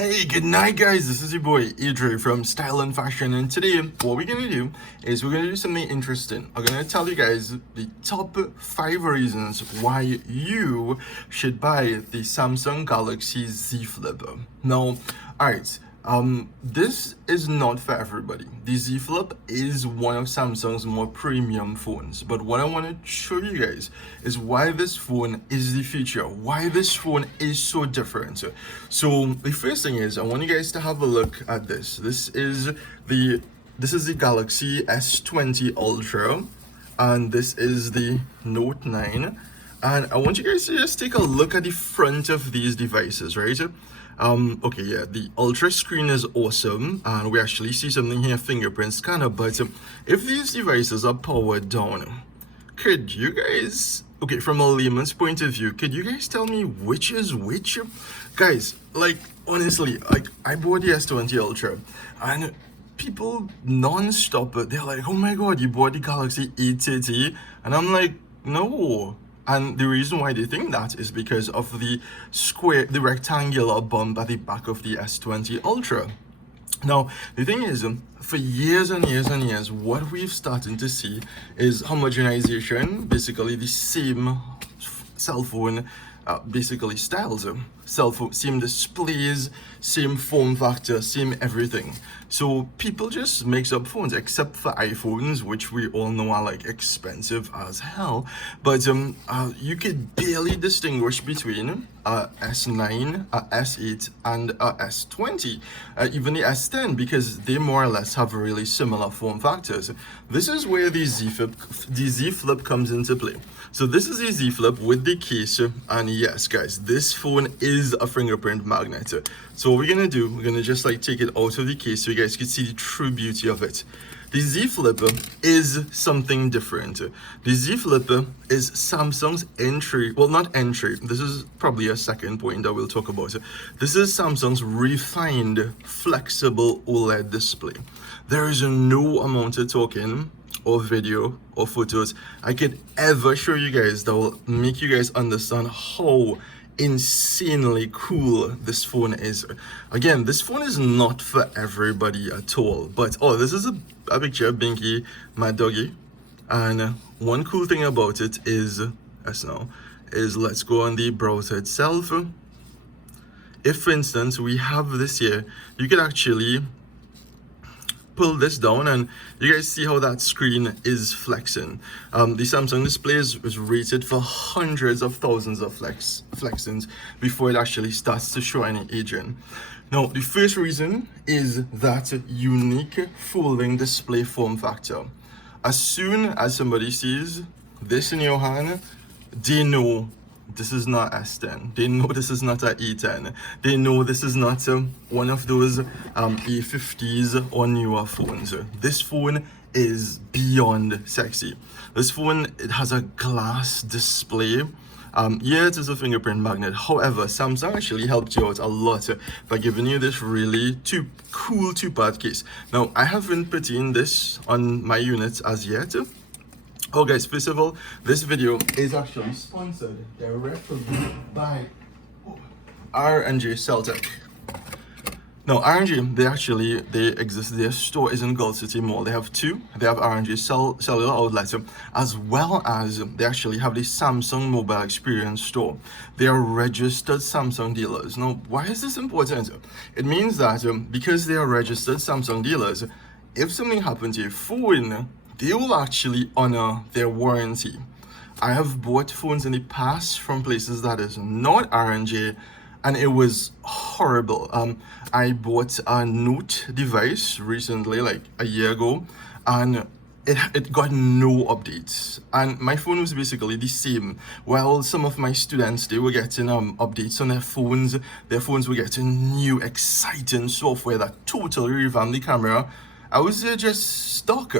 Hey, good night, guys. This is your boy Idre from Style and Fashion, and today what we're gonna do is we're gonna do something interesting. I'm gonna tell you guys the top 5 reasons why you should buy the Samsung Galaxy Z Flip. Now, alright. This is not for everybody. The Z Flip is one of Samsung's more premium phones, but what I want to show you guys is why this phone is the future, why this phone is so different. So the first thing is I want you guys to have a look at this. This is the Galaxy S20 Ultra, and this is the Note 9. And I want you guys to just take a look at the front of these devices, right? Okay, yeah, the Ultra screen is awesome, and we actually see something here, fingerprint scanner, but if these devices are powered down, could you guys, okay, from a layman's point of view, could you guys tell me which is which? Guys, like, honestly, like, I bought the S20 Ultra, and people non-stop, they're like, oh my god, you bought the Galaxy A30, and I'm like, no. And the reason why they think that is because of the rectangular bump at the back of the S20 Ultra. Now, the thing is, for years and years and years, what we've started to see is homogenization, basically the same cell phone, basically styles, cell phone, same displays, same form factor, same everything. So people just mix up phones, except for iPhones, which we all know are like expensive as hell. But you could barely distinguish between S9, S8, and S20, even the S10, because they more or less have really similar form factors. This is where the Z Flip comes into play. So this is the Z Flip with the case, and yes, guys, this phone is a fingerprint magnet. So what we're gonna do, we're gonna just like take it out of the case so you guys can see the true beauty of it. The Z Flip is something different. The Z Flip is Samsung's entry, well, not entry, this is probably a second point that we'll talk about. This is Samsung's refined, flexible OLED display. There is no amount of talking or video or photos I could ever show you guys that will make you guys understand how insanely cool this phone is. Again, this phone is not for everybody at all, but oh, this is a picture of Binky, my doggy, and one cool thing about it is let's go on the browser itself. If for instance we have this here, you can actually pull this down and you guys see how that screen is flexing. The Samsung display is rated for hundreds of thousands of flexings before it actually starts to show any aging. Now, the first reason is that unique folding display form factor. As soon as somebody sees this in your hand, they know this is not S10. They know this is not a E10. They know this is not one of those A50s or newer phones. This phone is beyond sexy. This phone, it has a glass display. Yeah, it is a fingerprint magnet. However, Samsung actually helped you out a lot by giving you this really cool two-part case. Now, I haven't put in this on my unit as yet. Oh guys, first of all, this video is actually sponsored directly by R&J Celtech. Now, R&J, they exist. Their store is in Gold City Mall. They have two. They have R&J cellular outlets, as well as they actually have the Samsung Mobile Experience store. They are registered Samsung dealers. Now, why is this important? It means that because they are registered Samsung dealers, if something happens to your phone, they will actually honor their warranty. I have bought phones in the past from places that is not R&J, and it was horrible. I bought a Note device recently, like a year ago, and it got no updates, and my phone was basically the same. While some of my students, they were getting updates on their phones were getting new exciting software that totally revamped the camera. I was just stuck.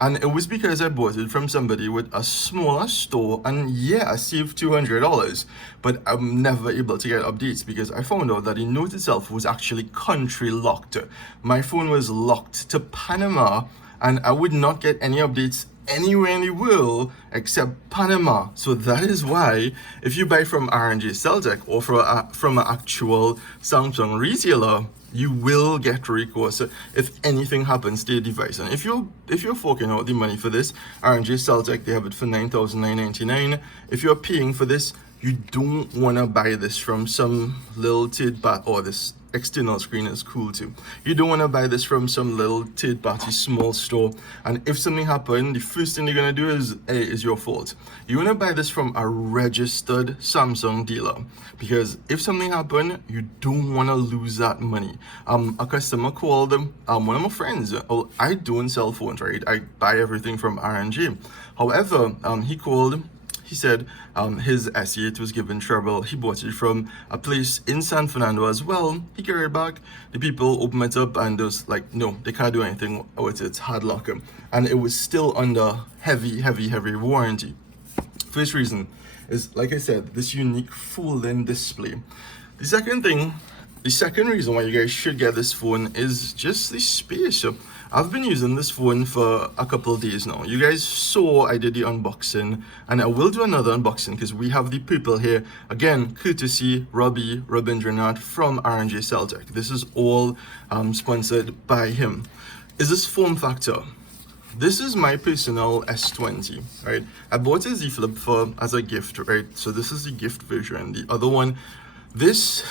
And it was because I bought it from somebody with a smaller store, and yeah, I saved $200, but I'm never able to get updates because I found out that the Note itself was actually country locked. My phone was locked to Panama, and I would not get any updates anywhere in the world except Panama. So that is why if you buy from R&J Celtech or from an actual Samsung retailer, you will get recourse if anything happens to your device. And if you're forking out the money for this, R&J Celtech, they have it for $9,999. If you're paying for this, you don't want to buy this from some little third party, or this external screen is cool too. You don't want to buy this from some little third party small store, and if something happened, the first thing they're going to do is your fault. You want to buy this from a registered Samsung dealer, because if something happened, you don't want to lose that money. A customer called one of my friends. Oh, I don't sell phones, right? I buy everything from R&J. However, he called. He said his S8 was given trouble. He bought it from a place in San Fernando as well. He carried it back. The people opened it up and was like, no, they can't do anything with it. It's hard lock. And it was still under heavy warranty. First reason is, like I said, this unique folding display. The second reason why you guys should get this phone is just the space. I've been using this phone for a couple of days now. You guys saw I did the unboxing, and I will do another unboxing because we have the people here. Again, courtesy Rabindranath from R&J Celtech. This is all sponsored by him. Is this form factor? This is my personal S20, right? I bought a Z Flip as a gift, right? So this is the gift version. The other one, this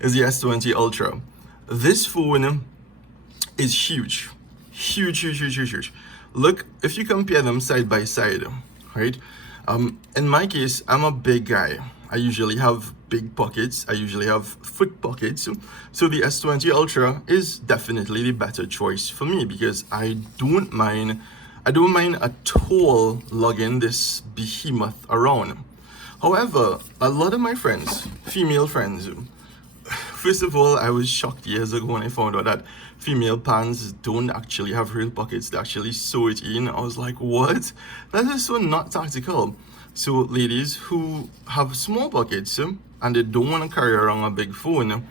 is the S20 Ultra. This phone is huge. Look, if you compare them side by side, right? In my case, I'm a big guy. I usually have big pockets. I usually have foot pockets. So the S20 Ultra is definitely the better choice for me, because I don't mind at all lugging this behemoth around. However, a lot of my friends, female friends, first of all, I was shocked years ago when I found out that female pants don't actually have real pockets. They actually sew it in. I was like, what? That is so not tactical. So ladies who have small pockets and they don't want to carry around a big phone,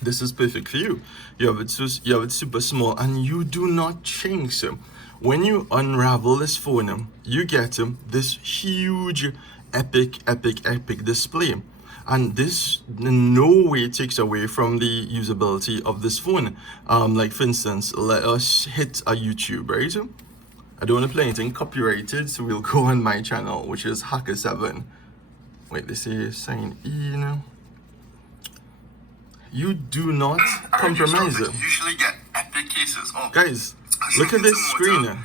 this is perfect for you. You have it super small and you do not chink. When you unravel this phone, you get this huge, epic display. And this in no way takes away from the usability of this phone. Like for instance, let us hit a YouTube, right? I don't want to play anything copyrighted, so we'll go on my channel, which is Hacker7. Wait, they say sign in. You do not compromise it. Usually get epic cases. Oh, guys, look at this screen.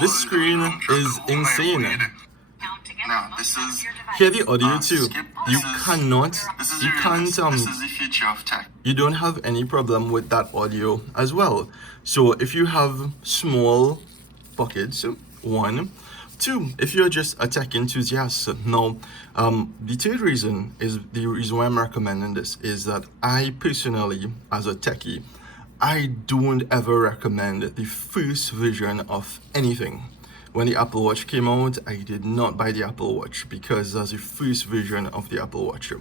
This screen is insane. Now, this is hear the audio too. You can't this is the future of tech. You don't have any problem with that audio as well. So if you have small pockets, one. Two, if you're just a tech enthusiast. Now, the third reason is the reason why I'm recommending this is that I personally, as a techie, I don't ever recommend the first version of anything. When the Apple Watch came out, I did not buy the Apple Watch because as the first version of the Apple Watch,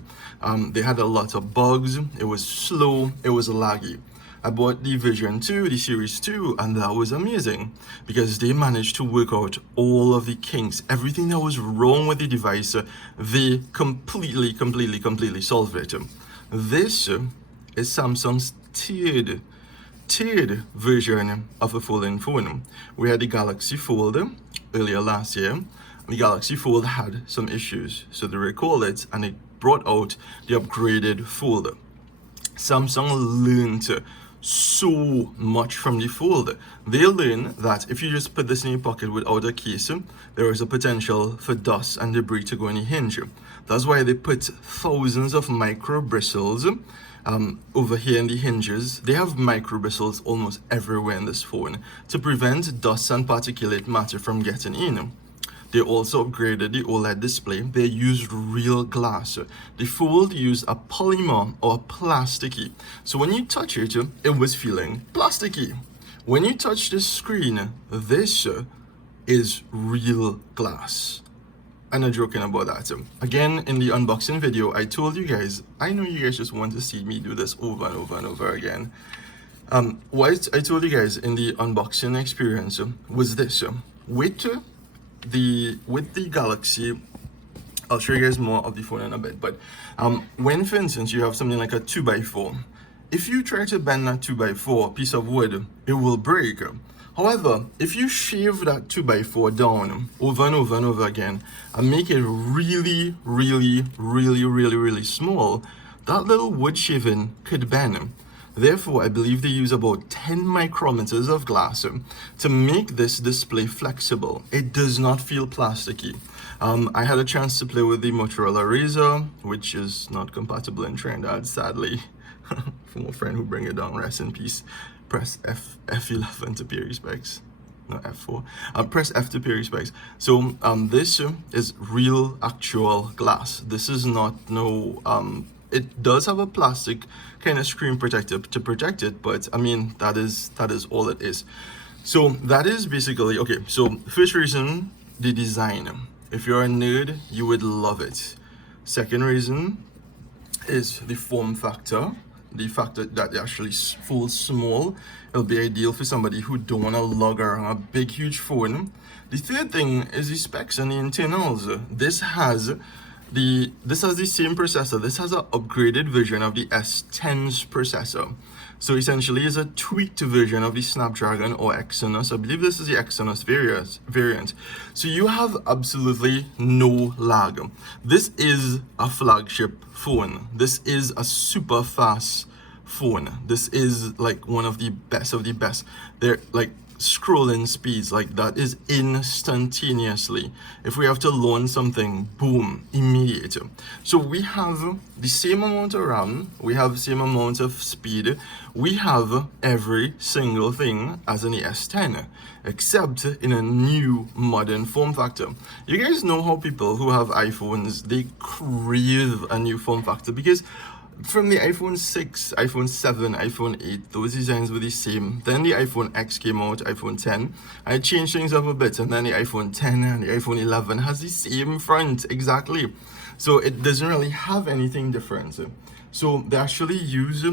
they had a lot of bugs. It was slow, it was laggy. I bought the Vision 2, the Series 2, and that was amazing because they managed to work out all of the kinks, everything that was wrong with the device. They completely solved it. This is Samsung's third version of a folding phone. We had the Galaxy Fold earlier last year. The Galaxy Fold had some issues, so they recalled it and it brought out the upgraded Fold. Samsung learned so much from the Fold. They learned that if you just put this in your pocket without a case, there is a potential for dust and debris to go in the hinge. That's why they put thousands of micro bristles over here in the hinges. They have micro bristles almost everywhere in this phone to prevent dust and particulate matter from getting in. They also upgraded the OLED display. They used real glass. The Fold used a polymer or plasticky. So when you touch it, it was feeling plasticky. When you touch the screen, this is real glass. I'm not joking about that. Again, in the unboxing video, I told you guys, I know you guys just want to see me do this over and over again. What I told you guys in the unboxing experience was this. with the Galaxy, I'll show you guys more of the phone in a bit, but when, for instance, you have something like a 2x4, if you try to bend that 2x4 piece of wood, it will break. However, if you shave that 2x4 down over and over and over again and make it really, really, really, really, really small, that little wood shaving could bend. Therefore, I believe they use about 10 micrometers of glass to make this display flexible. It does not feel plasticky. I had a chance to play with the Motorola Razr, which is not compatible in Trinidad, sadly. From a friend who bring it down, rest in peace. Press F11 to pay respects. No, F4. Press F to pay respects. So this is real, actual glass. This is not no. It does have a plastic kind of screen protector to protect it, but I mean that is all it is. So that is basically okay. So first reason, the design. If you're a nerd, you would love it. Second reason is the form factor. The fact that it actually folds small, it'll be ideal for somebody who don't want to lug around a big huge phone. The third thing is the specs and the internals. This has the same processor. This has an upgraded version of the S10's processor. So essentially it's a tweaked version of the Snapdragon or Exynos. I believe this is the Exynos variant. So you have absolutely no lag. This is a flagship phone. This is a super fast phone. This is like one of the best of the best. They're like scrolling speeds like that is instantaneously. If we have to launch something, boom, immediate. So we have the same amount of RAM, we have the same amount of speed, we have every single thing as an S10, except in a new modern form factor. You guys know how people who have iPhones, they crave a new form factor, because from the iPhone 6, iPhone 7, iPhone 8, those designs were the same. Then the iPhone X came out, iPhone 10. I changed things up a bit, and then the iPhone 10 and the iPhone 11 has the same front, exactly. So it doesn't really have anything different. So they actually use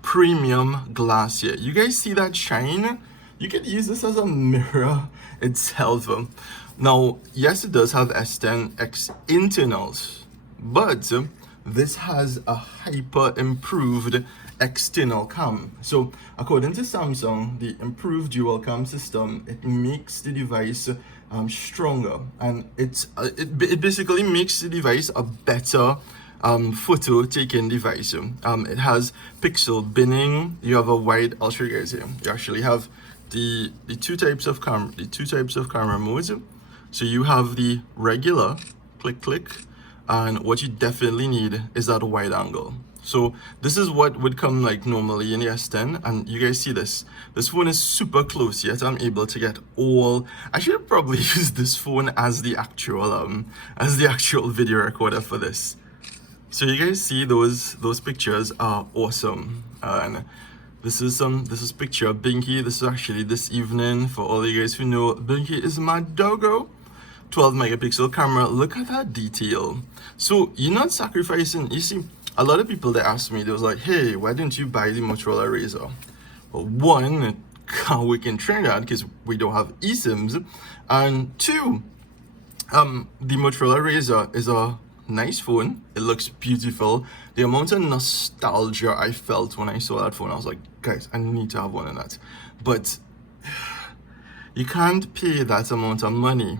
premium glass here. You guys see that shine? You could use this as a mirror itself. Now, yes, it does have S10X internals, but this has a hyper improved external cam. So according to Samsung, the improved dual cam system, it makes the device stronger, and it basically makes the device a better photo taking device. It has pixel binning. You have a wide, I'll show you guys here. You actually have the two types of camera modes. So you have the regular click, and what you definitely need is that wide angle. So this is what would come like normally in the S10, and you guys see this phone is super close, yet I'm able to get all. I should probably use this phone as the actual video recorder for this. So you guys see those pictures are awesome. And this is picture of Binky. This is actually this evening. For all you guys who know, Binky is my doggo. 12 megapixel camera. Look at that detail. So you're not sacrificing. You see, a lot of people, they asked me, they was like, hey, why didn't you buy the Motorola Razr? Well, one, it can't work in Trinidad because we don't have eSIMs, and two, the Motorola Razr is a nice phone. It looks beautiful. The amount of nostalgia I felt when I saw that phone, I was like, guys, I need to have one of that. But you can't pay that amount of money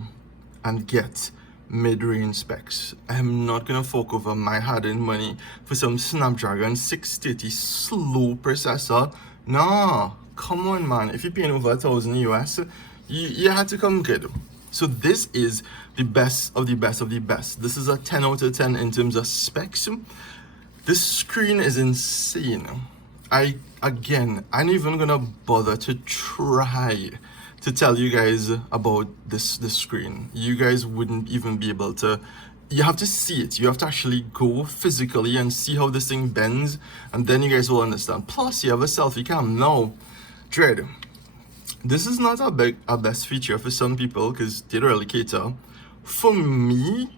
and get mid-range specs. I'm not gonna fork over my hard-earned money for some Snapdragon 630 slow processor. Nah, come on, man. If you're paying over 1,000 US, you had to come good. So this is the best of the best of the best. This is a 10 out of 10 in terms of specs. This screen is insane. I'm not even gonna bother to try to tell you guys about this screen. You guys wouldn't even be able to. You have to see it. You have to actually go physically and see how this thing bends, and then you guys will understand. Plus, you have a selfie cam. Now, Dread, this is not a best feature for some people because they don't really cater. For me,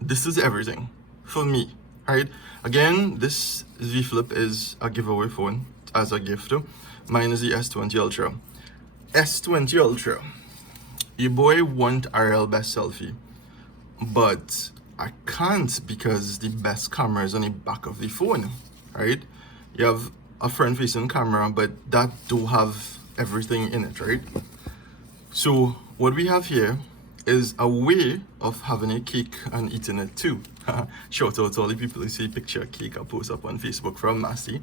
this is everything. For me, right? Again, this Z Flip is a giveaway phone as a gift. Mine is the S20 Ultra. S20 Ultra. your boy want a real best selfie, but I can't because the best camera is on the back of the phone, right? You have a front-facing camera, but that do have everything in it, right? So what we have here is a way of having a cake and eating it too. Shout out to all the people who see picture cake I post up on Facebook from Massey.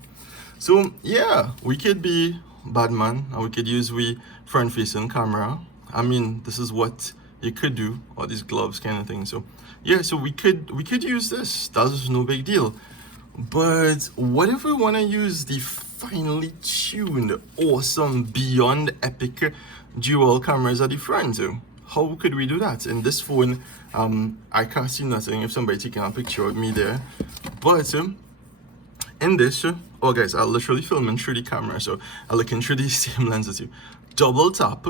So yeah, we could be Batman and we could use we front-facing camera. I mean, this is what you could do, or these gloves kind of thing. So yeah, so we could use this. That's no big deal. But what if we want to use the finely tuned, awesome, beyond epic dual cameras at the front? How could we do that? In this phone, I can't see nothing if somebody taking a picture of me there. But in this, oh guys, I'll literally film in through the camera, so I'll look in through the same lens as you. Double tap,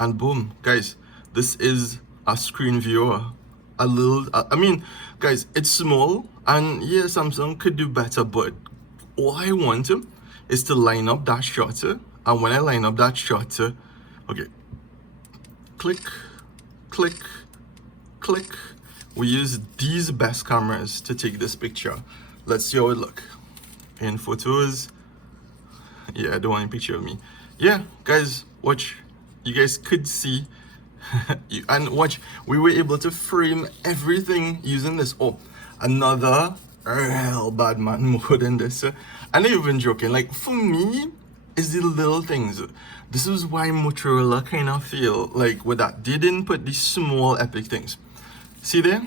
and boom, guys, this is a screen viewer. A little, I mean, guys, it's small, and yeah, Samsung could do better, but all I want is to line up that shot, and when I line up that shot, okay, click, click, click. We use these best cameras to take this picture. Let's see how it look. In photos, yeah, I don't want a picture of me. Yeah, guys, watch. You guys could see, and watch, we were able to frame everything using this. Oh, another real bad man mode in this. I'm not even joking. Like, for me, it's the little things. This is why Motorola kind of feel like with that. They didn't put the small epic things. See there?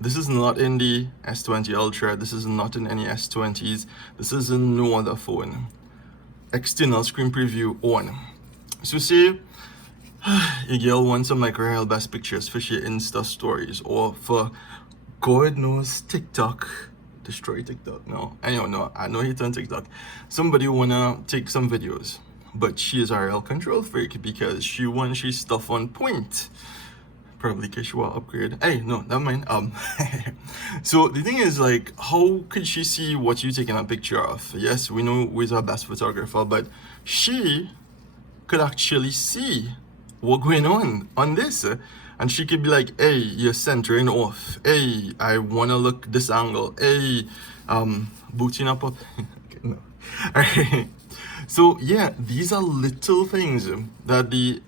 This is not in the S20 Ultra. This is not in any S20s. This is in no other phone. External screen preview on. So say your girl wants some like real best pictures for your Insta stories, or for God knows TikTok. Destroy TikTok. No, anyway, no, I know he's on TikTok. Somebody wanna take some videos, but she is a real control freak because she wants she stuff on point. Probably because she will upgrade. Hey, no, never mind. So the thing is, like, how could she see what you taking a picture of? Yes, we know who's our best photographer, but she could actually see what going on this, and she could be like, hey, you're centering off. Hey, I wanna look this angle. Hey, booting up. Okay, no. Alright. So yeah, these are little things that the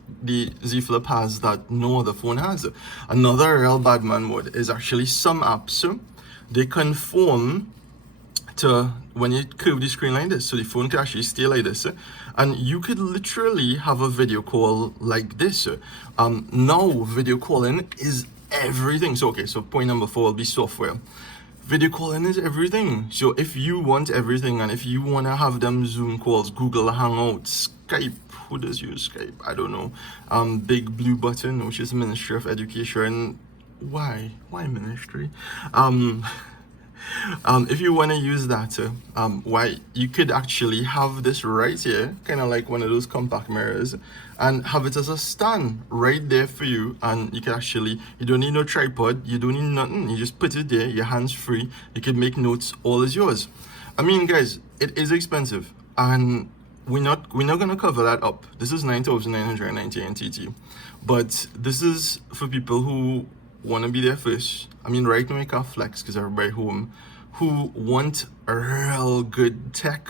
Z Flip has that no other phone has. Another real bad man mode is actually some apps, they conform to when you curve the screen like this, so the phone can actually stay like this, and you could literally have a video call like this. Now video calling is everything. So okay, so point number 4 will be software. Video calling is everything. So if you want everything, and if you want to have them Zoom calls, Google Hangouts, Skype, who does use Skype? I don't know. Big blue button, which is Ministry of Education. Why ministry? If you want to use that, why you could actually have this right here, kind of like one of those compact mirrors, and have it as a stand right there for you. And you can actually, you don't need no tripod, you don't need nothing, you just put it there, your hands free, you can make notes, all is yours. I mean, guys, it is expensive, and we're not gonna cover that up. This is 9,999 TT, but this is for people who want to be there first. I mean, right now we can't flex because everybody home, who want a real good tech,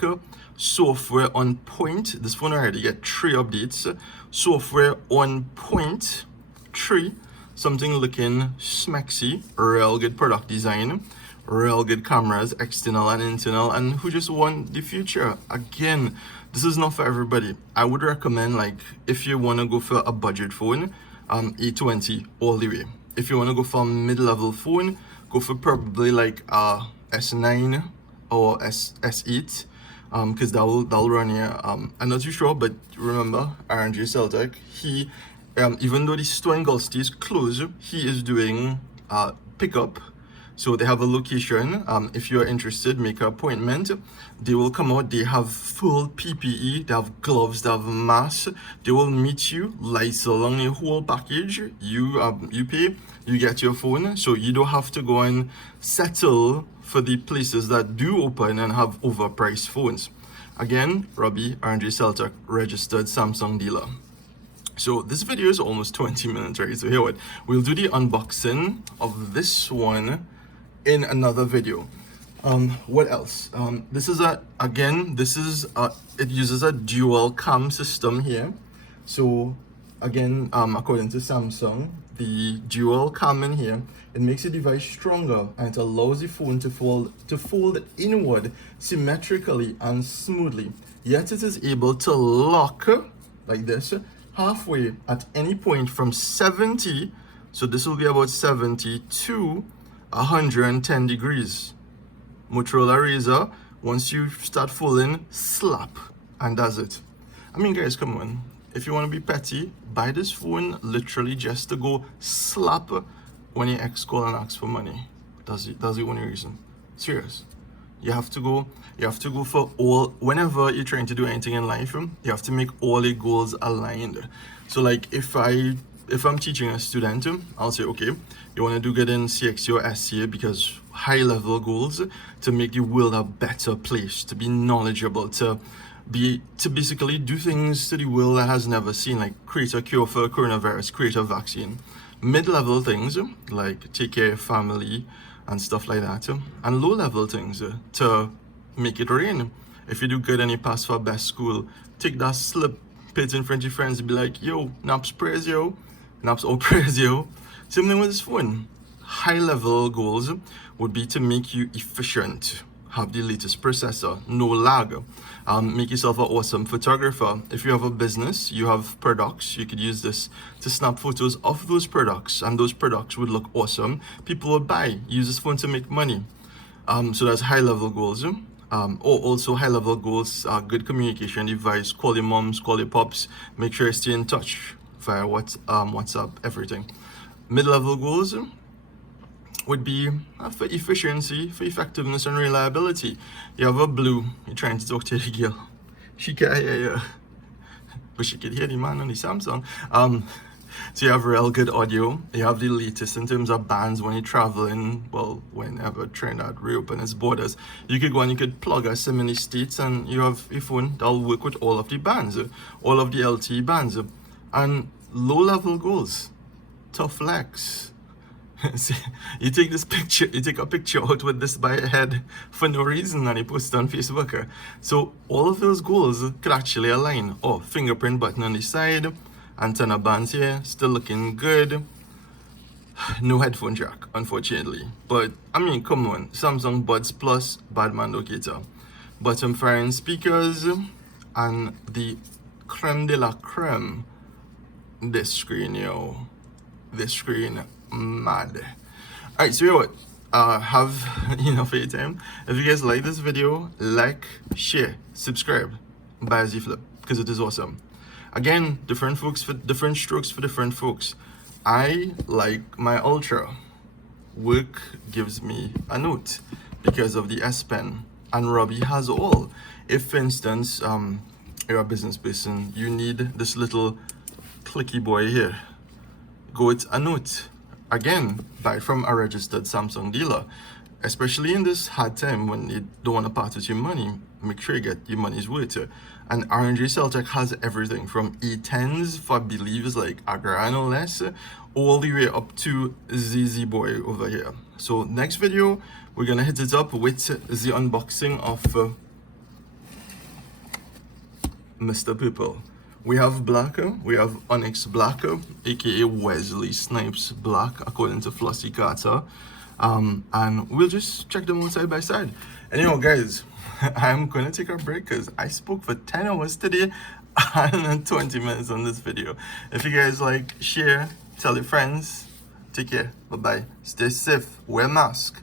software on point. This phone already get 3 updates, software on point 3, something looking smexy, real good product design, real good cameras, external and internal, and who just want the future. Again, this is not for everybody. I would recommend, like, if you want to go for a budget phone, A20 all the way. If you want to go for a mid-level phone, go for probably like a S9 or S8, because that'll run here. I'm not too sure, but remember, RNG Celtic, he, even though the store in Gulf City is closed, he is doing pickup. So they have a location. If you're interested, make an appointment. They will come out. They have full PPE. They have gloves. They have masks. They will meet you, lights along the whole package. You pay, you get your phone. So you don't have to go and settle for the places that do open and have overpriced phones. Again, Robbie, RNG Celtic, registered Samsung dealer. So this video is almost 20 minutes, right? So here what? We'll do the unboxing of this one in another video. What else? This is it uses a dual cam system here. So again, according to Samsung, the dual cam in here, it makes the device stronger and it allows the phone to fold inward symmetrically and smoothly. Yet it is able to lock like this halfway at any point from 70, so this will be about 70 to 110 degrees. Motorola Razr, once you start folding, slap, and that's it. I mean, guys, come on. If you want to be petty, buy this phone literally just to go slap when your ex call and ask for money. That's the only reason. Serious. You have to go for all, whenever you're trying to do anything in life, you have to make all your goals aligned. So like if I'm teaching a student, I'll say, okay, you want to do good in CXC or SCA because high level goals to make the world a better place, to be knowledgeable, to basically do things to the world that has never seen, like create a cure for coronavirus, create a vaccine. Mid-level things like take care of your family and stuff like that, and low-level things to make it rain. If you do good and you pass for best school, take that slip, put it in front of your friends and be like, yo, Naps praise yo, Naps all praise yo. Same thing with this phone. High-level goals would be to make you efficient, have the latest processor, no lag, make yourself an awesome photographer. If you have a business, you have products, you could use this to snap photos of those products, and those products would look awesome. People would buy, use this phone to make money. So that's high level goals. Or also high level goals are good communication device, call your moms, call your pops, make sure you stay in touch via WhatsApp, everything. Mid-level goals would be for efficiency, for effectiveness and reliability. You have a blue, you're trying to talk to the girl. She can't hear you, but she can hear the man on the Samsung. So you have real good audio. You have the latest in terms of bands when you're traveling. Well, whenever Trinidad reopen its borders, you could go and you could plug a SIM in the States and you have a phone that'll work with all of the bands, all of the LTE bands. And low-level goals, tough flex. See, you take a picture out with this by your head for no reason and you post it on Facebook. So all of those goals could actually align. Oh, fingerprint button on the side, antenna bands here, still looking good. No headphone jack, unfortunately. But I mean, come on, Samsung Buds Plus, Badman locator, bottom firing speakers, and the creme de la creme. This screen, yo. This screen, mad. Alright, so you know what? Have enough of your time. If you guys like this video, like, share, subscribe, buy a Z Flip, because it is awesome. Again, different strokes for different folks. I like my Ultra. Work gives me a note because of the S Pen, and Robbie has all. If, for instance, you're a business person, you need this little clicky boy here, go with a note. Again, buy from a registered Samsung dealer, especially in this hard time when you don't want to part with your money. Make sure you get your money's worth. And R&J Celtech has everything from E10s for believers like Agra no less, all the way up to ZZ Boy over here. So next video, we're gonna hit it up with the unboxing of Mr. Purple. We have black, we have Onyx black, aka Wesley Snipes black, according to Flossie Carter. And we'll just check them out side by side. And you know, guys, I'm gonna take a break because I spoke for 10 hours today and 20 minutes on this video. If you guys like, share, tell your friends, take care, bye bye, stay safe, wear mask.